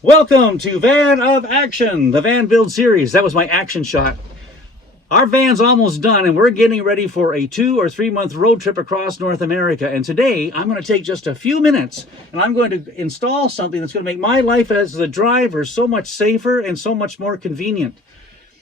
Welcome to Van of Action, the van build series. That was my action shot. Our van's almost done and we're getting ready for a 2 or 3 month road trip across North America. And today I'm going to take just a few minutes and I'm going to install something that's going to make my life as the driver so much safer and so much more convenient.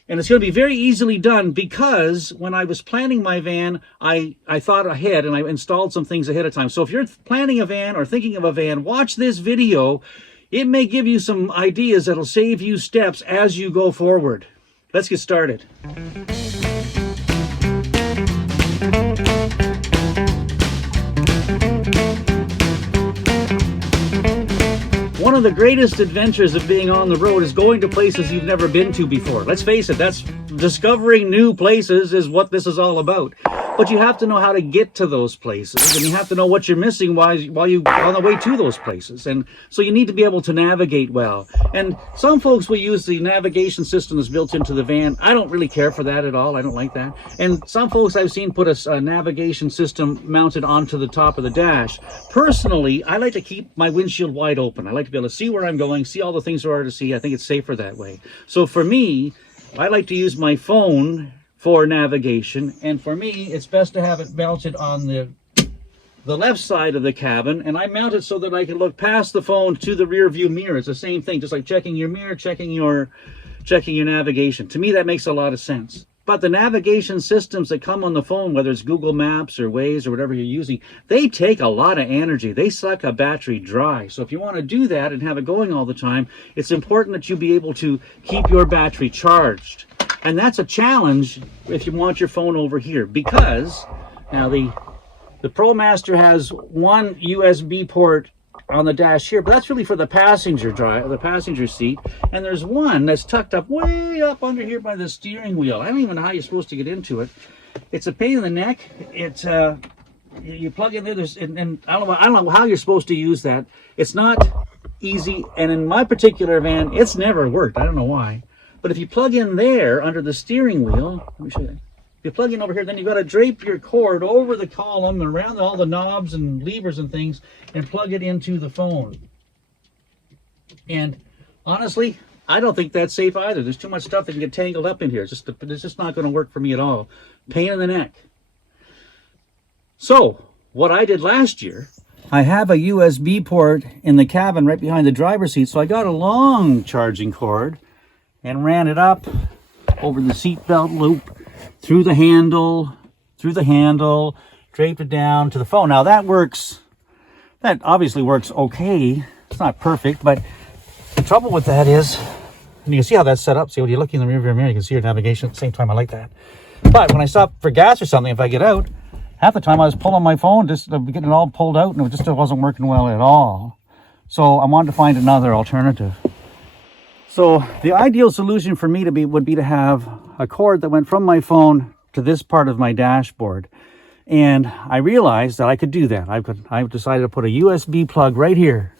And it's going to be very easily done because when I was planning my van, I thought ahead and I installed some things ahead of time. So if you're planning a van or thinking of a van, watch this video. It may give you some ideas that'll save you steps as you go forward. Let's get started. One of the greatest adventures of being on the road is going to places you've never been to before. Let's face it, that's discovering new places is what this is all about. But you have to know how to get to those places, and you have to know what you're missing while you're on the way to those places. And so you need to be able to navigate well. And some folks will use the navigation system that's built into the van. I don't really care for that at all. I don't like that. And some folks I've seen put a navigation system mounted onto the top of the dash. Personally, I like to keep my windshield wide open. I like to be able to see where I'm going, see all the things there are to see. I think it's safer that way. So for me, I like to use my phone for navigation, and for me it's best to have it mounted on the left side of the cabin, and I mount it so that I can look past the phone to the rear view mirror. It's the same thing, just like checking your mirror, checking your navigation. To me that makes a lot of sense. But the navigation systems that come on the phone, whether it's Google Maps or Waze or whatever you're using, they take a lot of energy. They suck a battery dry. So if you want to do that and have it going all the time, it's important that you be able to keep your battery charged. And that's a challenge if you want your phone over here, because now the Promaster has one USB port on the dash here, but that's really for the passenger seat, and there's one that's tucked up way up under here by the steering wheel. I don't even know how you're supposed to get into it. It's a pain in the neck. It's you plug in there, and I don't know how you're supposed to use that. It's not easy, and in my particular van it's never worked. I don't know why. But if you plug in there under the steering wheel, let me show you. If you plug in over here, then you've got to drape your cord over the column and around all the knobs and levers and things and plug it into the phone. And honestly, I don't think that's safe either. There's too much stuff that can get tangled up in here. It's just not going to work for me at all. Pain in the neck. So what I did last year, I have a USB port in the cabin right behind the driver's seat. So I got a long charging cord and ran it up over the seatbelt loop, through the handle, draped it down to the phone. Now that obviously works okay. It's not perfect, but the trouble with that is, and you can see how that's set up. See, when you're looking in the rearview mirror, you can see your navigation at the same time. I like that. But when I stop for gas or something, if I get out, half the time I was pulling my phone, just getting it all pulled out, and it just wasn't working well at all. So I wanted to find another alternative. So the ideal solution for me would be to have a cord that went from my phone to this part of my dashboard. And I realized that I could do that. I decided to put a USB plug right here.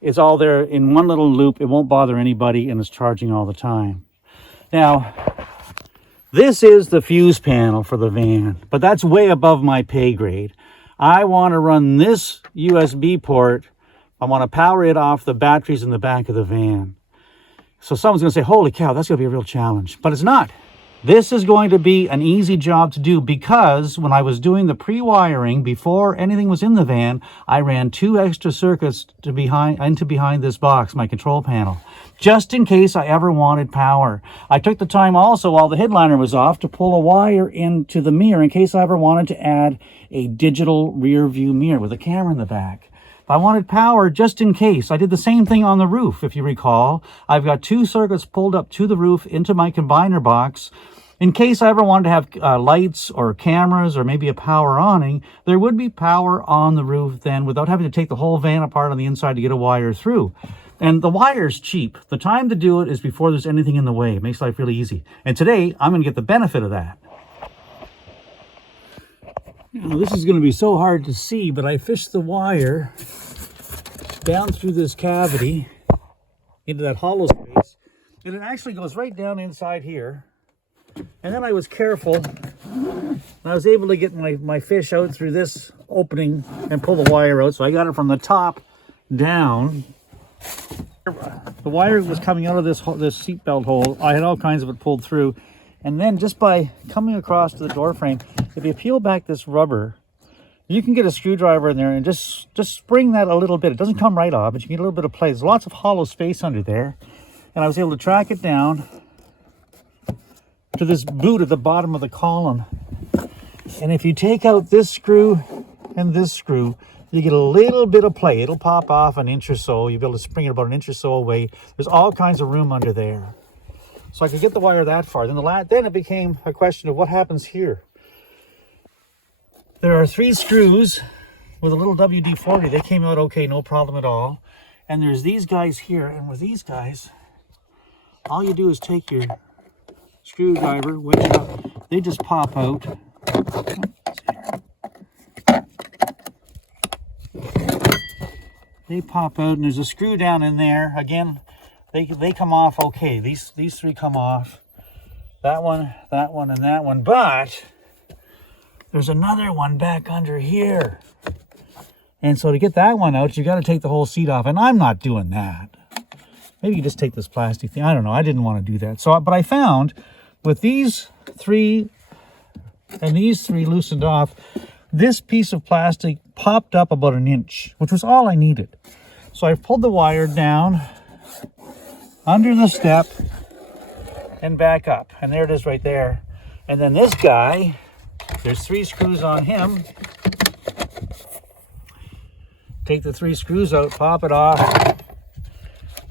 It's all there in one little loop. It won't bother anybody, and it's charging all the time. Now, this is the fuse panel for the van, but that's way above my pay grade. I want to run this USB port. I want to power it off the batteries in the back of the van. So someone's going to say, holy cow, that's going to be a real challenge. But it's not. This is going to be an easy job to do, because when I was doing the pre-wiring before anything was in the van, I ran 2 extra circuits into behind this box, my control panel, just in case I ever wanted power. I took the time also, while the headliner was off, to pull a wire into the mirror in case I ever wanted to add a digital rear view mirror with a camera in the back. I wanted power just in case. I did the same thing on the roof, if you recall. I've got 2 circuits pulled up to the roof into my combiner box. In case I ever wanted to have lights or cameras or maybe a power awning, there would be power on the roof then without having to take the whole van apart on the inside to get a wire through. And the wire's cheap. The time to do it is before there's anything in the way. It makes life really easy. And today, I'm going to get the benefit of that. Now, this is going to be so hard to see, but I fished the wire down through this cavity into that hollow space, and it actually goes right down inside here. And then I was careful, and I was able to get my fish out through this opening and pull the wire out. So I got it from the top down, The wire was coming out of this seat belt hole. I had all kinds of it pulled through. And then just by coming across to the door frame, if you peel back this rubber, you can get a screwdriver in there and just spring that a little bit. It doesn't come right off, but you get a little bit of play. There's lots of hollow space under there. And I was able to track it down to this boot at the bottom of the column. And if you take out this screw and this screw, you get a little bit of play. It'll pop off an inch or so. You'll be able to spring it about an inch or so away. There's all kinds of room under there. So I could get the wire that far. Then it became a question of what happens here. There are 3 screws with a little WD-40. They came out okay, no problem at all. And there's these guys here. And with these guys, all you do is take your screwdriver, wedge it up. They just pop out. They pop out, and there's a screw down in there. Again, they come off okay. These 3 come off. That one, and that one. But there's another one back under here. And so to get that one out, you got to take the whole seat off. And I'm not doing that. Maybe you just take this plastic thing. I don't know. I didn't want to do that. But I found with these 3 and these 3 loosened off, this piece of plastic popped up about an inch, which was all I needed. So I pulled the wire down under the step and back up. And there it is right there. And then this guy, there's 3 screws on him. Take the 3 screws out, pop it off,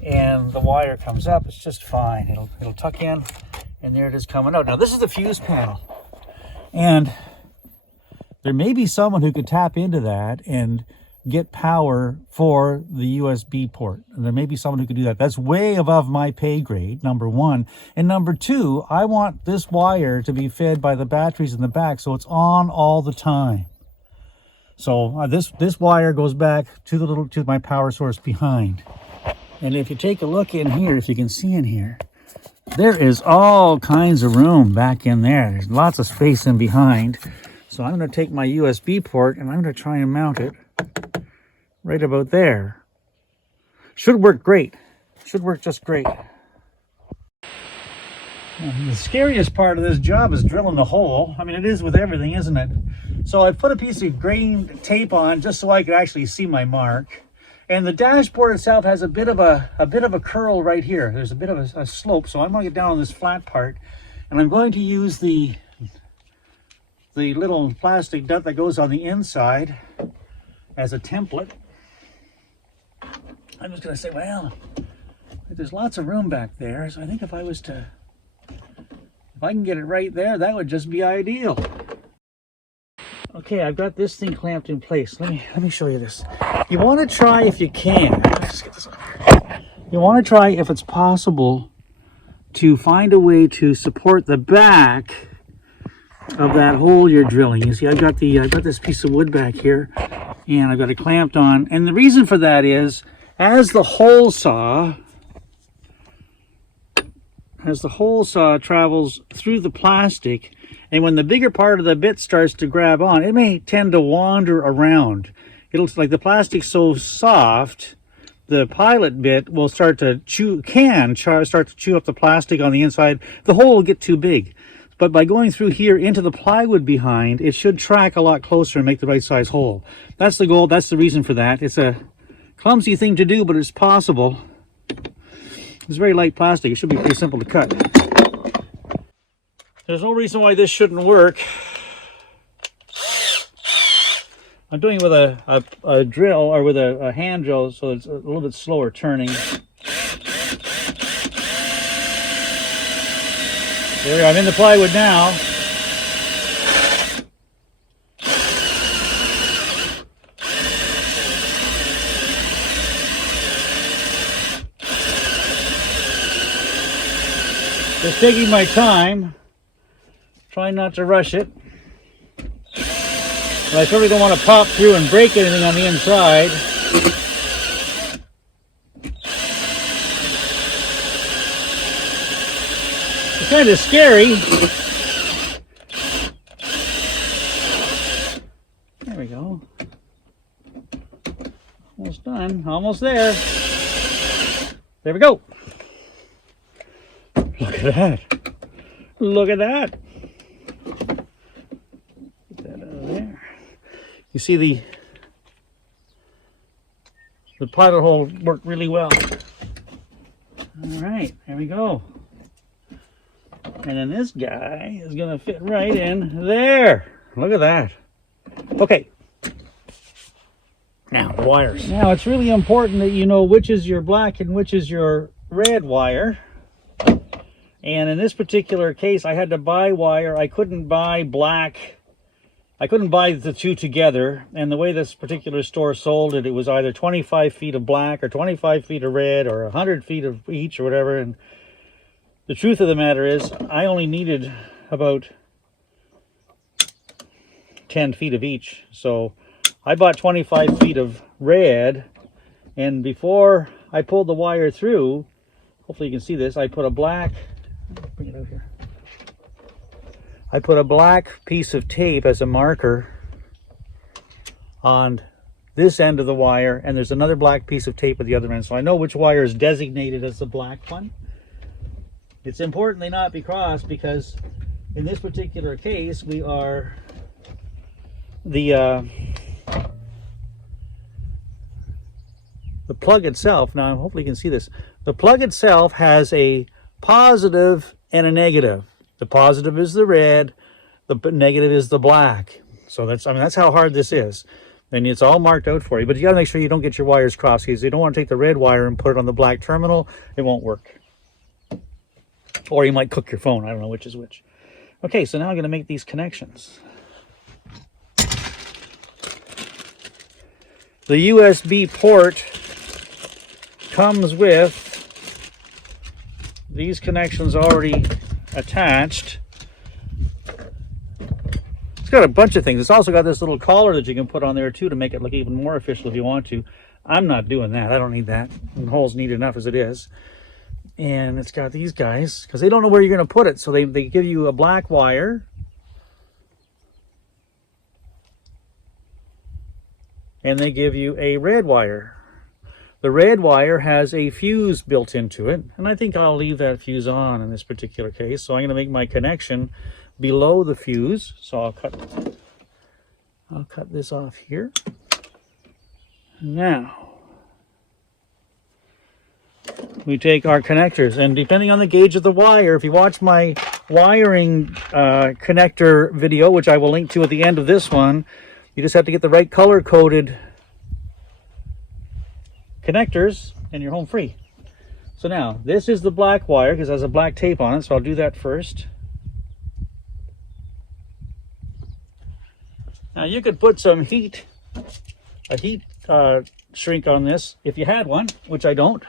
and the wire comes up. It's just fine. It'll tuck in, and there it is coming out. Now this is the fuse panel. And there may be someone who could tap into that and get power for the USB port. And there may be someone who could do that. That's way above my pay grade, number 1. And number 2, I want this wire to be fed by the batteries in the back so it's on all the time. So this wire goes back to my power source behind. And if you take a look in here, if you can see in here, there is all kinds of room back in there. There's lots of space in behind. So I'm going to take my USB port and I'm going to try and mount it right about there. Should work great. Should work just great. And the scariest part of this job is drilling the hole. I mean, it is with everything, isn't it? So I put a piece of green tape on just so I could actually see my mark. And the dashboard itself has a bit of a curl right here. There's a bit of a slope. So I'm going to get down on this flat part, and I'm going to use the little plastic nut that goes on the inside as a template. I'm just going to say, well, there's lots of room back there. So I think if I can get it right there, that would just be ideal. Okay, I've got this thing clamped in place. Let me show you this. You want to try, if you can, let's get this off here. You want to try, if it's possible, to find a way to support the back of that hole you're drilling. You see, I've got this piece of wood back here, and I've got it clamped on. And the reason for that is, as the hole saw travels through the plastic, and when the bigger part of the bit starts to grab on, it may tend to wander around. It'll, like the plastic's so soft, the pilot bit will start to chew up the plastic on the inside. The hole will get too big. But by going through here into the plywood behind, it should track a lot closer and make the right size hole. That's the goal. That's the reason for that. It's a clumsy thing to do, but it's possible. It's very light plastic. It should be pretty simple to cut. There's no reason why this shouldn't work. I'm doing it with a drill, or with a hand drill, so it's a little bit slower turning. There we go. I'm in the plywood now. Just taking my time. Trying not to rush it. But I certainly don't want to pop through and break anything on the inside. It's kind of scary. There we go. Almost done. Almost there. There we go. Look at that. Look at that. Get that out of there. You see the pilot hole worked really well. All right, there we go. And then this guy is going to fit right in there. Look at that. Okay. Now, the wires. Now, it's really important that you know which is your black and which is your red wire. And in this particular case, I had to buy wire. I couldn't buy black. I couldn't buy the two together. And the way this particular store sold it, it was either 25 feet of black or 25 feet of red or 100 feet of each or whatever. And the truth of the matter is, I only needed about 10 feet of each. So I bought 25 feet of red. And before I pulled the wire through, hopefully you can see this, I put a black, bring it out here. I put a black piece of tape as a marker on this end of the wire, and there's another black piece of tape at the other end. So I know which wire is designated as the black one. It's important they not be crossed because in this particular case, we are the plug itself, now hopefully you can see this, the plug itself has a positive and a negative. The positive is the red, the negative is the black. So that's how hard this is. And it's all marked out for you, but you got to make sure you don't get your wires crossed because you don't want to take the red wire and put it on the black terminal. It won't work. Or you might cook your phone. I don't know which is which. Okay, so now I'm going to make these connections. The USB port comes with these connections already attached. It's got a bunch of things. It's also got this little collar that you can put on there too to make it look even more official if you want to. I'm not doing that. I don't need that. The hole's neat enough as it is. And it's got these guys because they don't know where you're going to put it. So they give you a black wire. And they give you a red wire. The red wire has a fuse built into it, and I think I'll leave that fuse on in this particular case. So I'm going to make my connection below the fuse. So I'll cut this off here. Now we take our connectors, and depending on the gauge of the wire, if you watch my wiring connector video, which I will link to at the end of this one, you just have to get the right color-coded connectors and you're home free. So now, this is the black wire because it has a black tape on it, so I'll do that first. Now you could put some heat shrink on this if you had one, which I don't.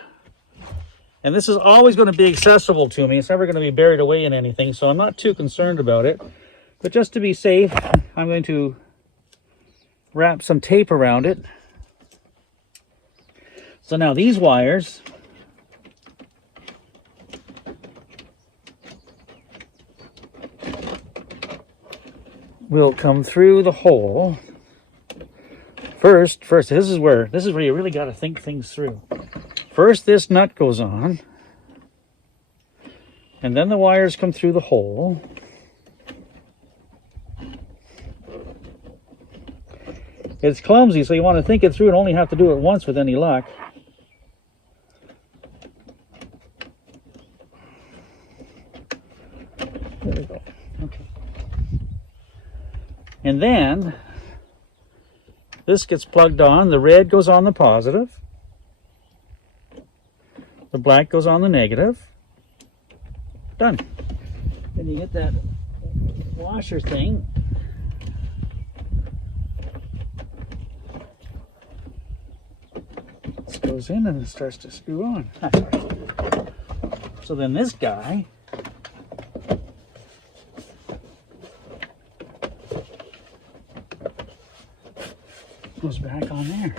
And this is always going to be accessible to me. It's never going to be buried away in anything, so I'm not too concerned about it. But just to be safe, I'm going to wrap some tape around it. So now these wires will come through the hole. First, this is where you really got to think things through. First, this nut goes on, and then the wires come through the hole. It's clumsy, so you want to think it through and only have to do it once with any luck. There we go. Okay. And then this gets plugged on. The red goes on the positive. The black goes on the negative. Done. Then you get that washer thing. This goes in and it starts to screw on. So then this guy goes back on there.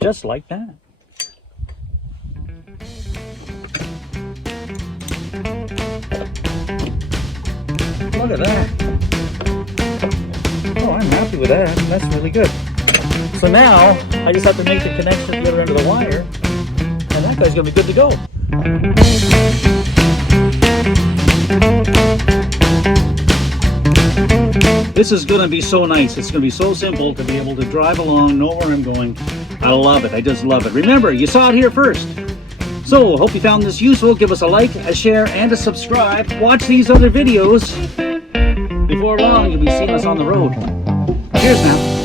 Just like that. Look at that. Oh, I'm happy with that. That's really good. So now I just have to make the connection at the other end of the wire, and that that guy's gonna be good to go. This is gonna be so nice. It's gonna be so simple to be able to drive along, know where I'm going. I love it. I just love it. Remember, you saw it here first. So, hope you found this useful. Give us a like, a share, and a subscribe. Watch these other videos. Before long, you'll be seeing us on the road. Cheers now.